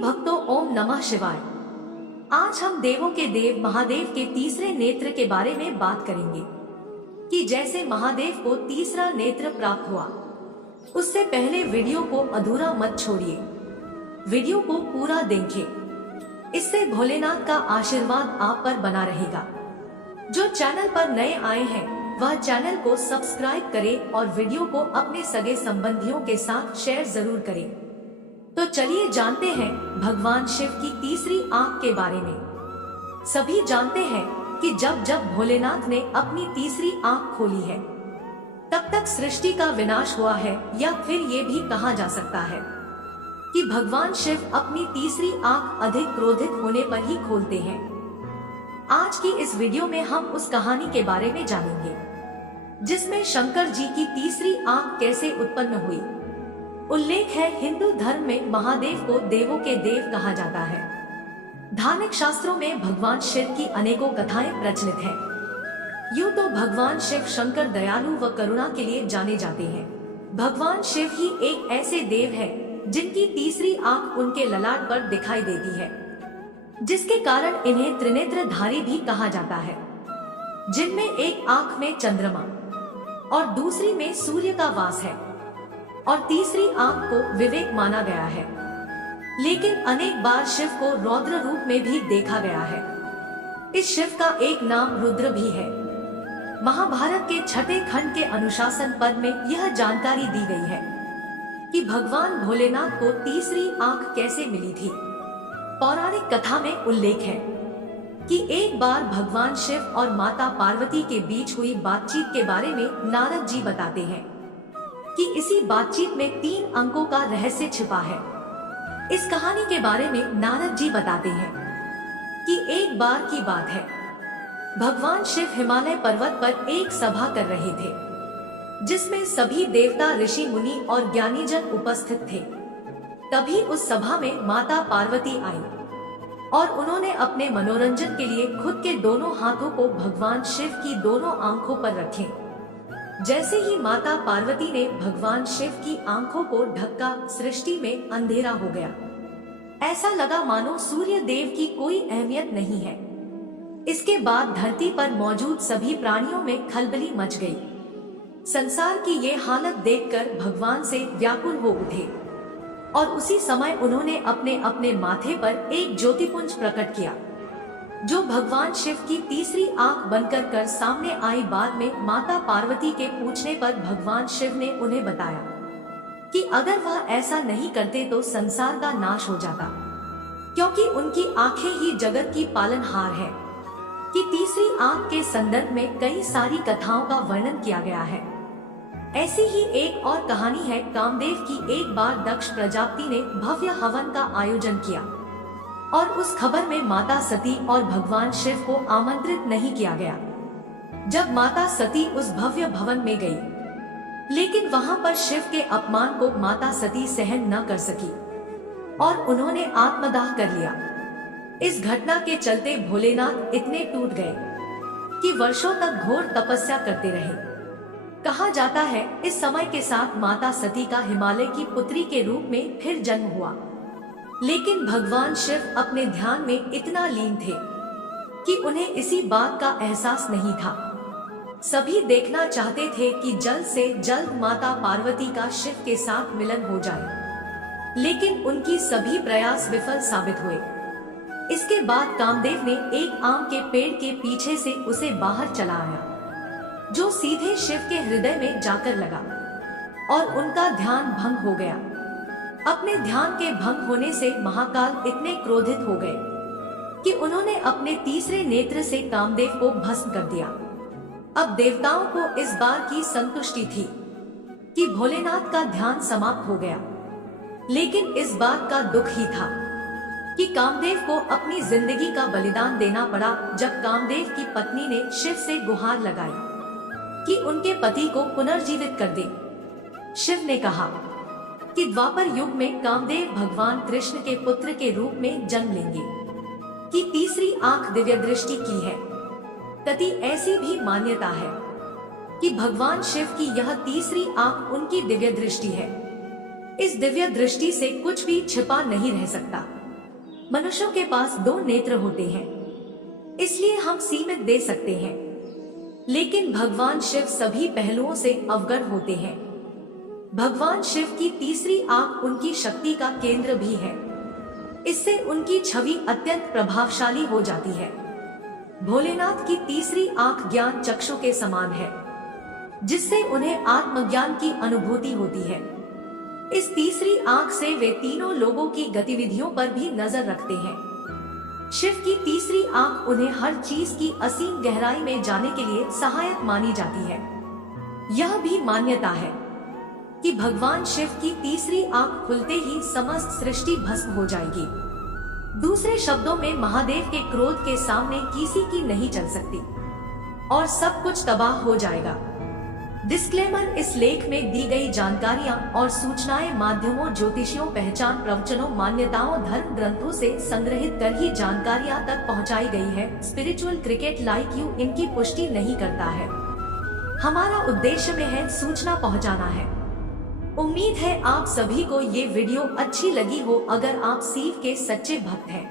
भक्तों, ओम नमः शिवाय। आज हम देवों के देव महादेव के तीसरे नेत्र के बारे में बात करेंगे कि जैसे महादेव को तीसरा नेत्र प्राप्त हुआ। उससे पहले वीडियो को अधूरा मत छोड़िए, वीडियो को पूरा देखें। इससे भोलेनाथ का आशीर्वाद आप पर बना रहेगा। जो चैनल पर नए आए हैं वह चैनल को सब्सक्राइब करें और वीडियो को अपने सगे संबंधियों के साथ शेयर जरूर करें। तो चलिए जानते हैं भगवान शिव की तीसरी आंख के बारे में। सभी जानते हैं कि जब जब भोलेनाथ ने अपनी तीसरी आंख खोली है तब तक सृष्टि का विनाश हुआ है, या फिर ये भी कहा जा सकता है कि भगवान शिव अपनी तीसरी आंख अधिक क्रोधित होने पर ही खोलते हैं। आज की इस वीडियो में हम उस कहानी के बारे में जानेंगे जिसमें शंकर जी की तीसरी आंख कैसे उत्पन्न हुई। उल्लेख है, हिंदू धर्म में महादेव को देवों के देव कहा जाता है। धार्मिक शास्त्रों में भगवान शिव की अनेकों कथाएं प्रचलित हैं। यूं तो भगवान शिव शंकर दयालु व करुणा के लिए जाने जाते हैं। भगवान शिव ही एक ऐसे देव है जिनकी तीसरी आंख उनके ललाट पर दिखाई देती है, जिसके कारण इन्हें त्रिनेत्रधारी भी कहा जाता है, जिनमें एक आंख में चंद्रमा और दूसरी में सूर्य का वास है और तीसरी आंख को विवेक माना गया है। लेकिन अनेक बार शिव को रौद्र रूप में भी देखा गया है। इस शिव का एक नाम रुद्र भी है। महाभारत के छठे खंड के अनुशासन पद में यह जानकारी दी गई है कि भगवान भोलेनाथ को तीसरी आंख कैसे मिली थी। पौराणिक कथा में उल्लेख है कि एक बार भगवान शिव और माता पार्वती के बीच हुई बातचीत के बारे में नारद जी बताते हैं कि इसी बातचीत में 3 अंकों का रहस्य छिपा है। इस कहानी के बारे में नारद जी बताते हैं कि एक बार की बात है, भगवान शिव हिमालय पर्वत पर एक सभा कर रहे थे जिसमें सभी देवता, ऋषि मुनि और ज्ञानी जन उपस्थित थे। तभी उस सभा में माता पार्वती आई और उन्होंने अपने मनोरंजन के लिए खुद के दोनों हाथों को भगवान शिव की दोनों आंखों पर रखे। जैसे ही माता पार्वती ने भगवान शिव की आंखों को ढका, सृष्टि में अंधेरा हो गया। ऐसा लगा मानो सूर्य देव की कोई अहमियत नहीं है। इसके बाद धरती पर मौजूद सभी प्राणियों में खलबली मच गई। संसार की ये हालत देखकर भगवान से व्याकुल हो उठे और उसी समय उन्होंने अपने अपने माथे पर एक ज्योतिपुंज प्रकट किया जो भगवान शिव की तीसरी आंख बनकर सामने आई। बाद में माता पार्वती के पूछने पर भगवान शिव ने उन्हें बताया कि अगर वह ऐसा नहीं करते तो संसार का नाश हो जाता, क्योंकि उनकी आंखें ही जगत की पालनहार है। कि तीसरी आंख के संदर्भ में कई सारी कथाओं का वर्णन किया गया है। ऐसी ही एक और कहानी है कामदेव की। एक बार दक्ष प्रजापति ने भव्य हवन का आयोजन किया और उस खबर में माता सती और भगवान शिव को आमंत्रित नहीं किया गया। जब माता सती उस भव्य भवन में गई, लेकिन वहां पर शिव के अपमान को माता सती सहन न कर सकी और उन्होंने आत्मदाह कर लिया। इस घटना के चलते भोलेनाथ इतने टूट गए कि वर्षों तक घोर तपस्या करते रहे। कहा जाता है इस समय के साथ माता सती का हिमालय की पुत्री के रूप में फिर जन्म हुआ। लेकिन भगवान शिव अपने ध्यान में इतना लीन थे कि उन्हें इसी बात का एहसास नहीं था। सभी देखना चाहते थे कि जल्द से जल्द माता पार्वती का शिव के साथ मिलन हो जाए, लेकिन उनकी सभी प्रयास विफल साबित हुए। इसके बाद कामदेव ने एक आम के पेड़ के पीछे से उसे बाहर चला आया, जो सीधे शिव के हृदय में जाकर लगा और उनका ध्यान भंग हो गया। अपने ध्यान के भंग होने से महाकाल इतने क्रोधित हो गए कि उन्होंने अपने तीसरे नेत्र से कामदेव को भस्म कर दिया। अब देवताओं को इस बार की संतुष्टि थी कि भोलेनाथ का ध्यान समाप्त हो गया, लेकिन इस बात का दुख ही था कि कामदेव को अपनी जिंदगी का बलिदान देना पड़ा। जब कामदेव की पत्नी ने शिव से गुहार लगाई कि उनके पति को पुनर्जीवित कर दे, शिव ने कहा कि द्वापर युग में कामदेव भगवान कृष्ण के पुत्र के रूप में जन्म लेंगे। कि तीसरी आंख दिव्य दृष्टि की है। तति ऐसी भी मान्यता है कि भगवान शिव की यह तीसरी आंख उनकी दिव्य दृष्टि है। इस दिव्य दृष्टि से कुछ भी छिपा नहीं रह सकता। मनुष्यों के पास 2 नेत्र होते हैं, इसलिए हम सीमित दे सकते हैं, लेकिन भगवान शिव सभी पहलुओं से अवगत होते हैं। भगवान शिव की तीसरी आंख उनकी शक्ति का केंद्र भी है। इससे उनकी छवि अत्यंत प्रभावशाली हो जाती है। भोलेनाथ की तीसरी आंख ज्ञान चक्षु के समान है, जिससे उन्हें आत्मज्ञान की अनुभूति होती है। इस तीसरी आंख से वे तीनों लोगों की गतिविधियों पर भी नजर रखते हैं। शिव की तीसरी आंख उन्हें हर चीज की असीम गहराई में जाने के लिए सहायक मानी जाती है। यह भी मान्यता है कि भगवान शिव की तीसरी आंख खुलते ही समस्त सृष्टि भस्म हो जाएगी। दूसरे शब्दों में महादेव के क्रोध के सामने किसी की नहीं चल सकती और सब कुछ तबाह हो जाएगा। डिस्क्लेमर: इस लेख में दी गई जानकारियां और सूचनाएं माध्यमों, ज्योतिषियों, पहचान, प्रवचनों, मान्यताओं, धर्म ग्रंथों से संग्रहित कर ही जानकारियां तक पहुंचाई गई है। स्पिरिचुअल क्रिकेट लाइक यू इनकी पुष्टि नहीं करता है। हमारा उद्देश्य में है सूचना पहुंचाना है। उम्मीद है आप सभी को ये वीडियो अच्छी लगी हो। अगर आप शिव के सच्चे भक्त हैं,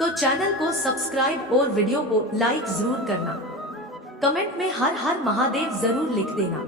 तो चैनल को सब्सक्राइब और वीडियो को लाइक जरूर करना। कमेंट में हर हर महादेव जरूर लिख देना।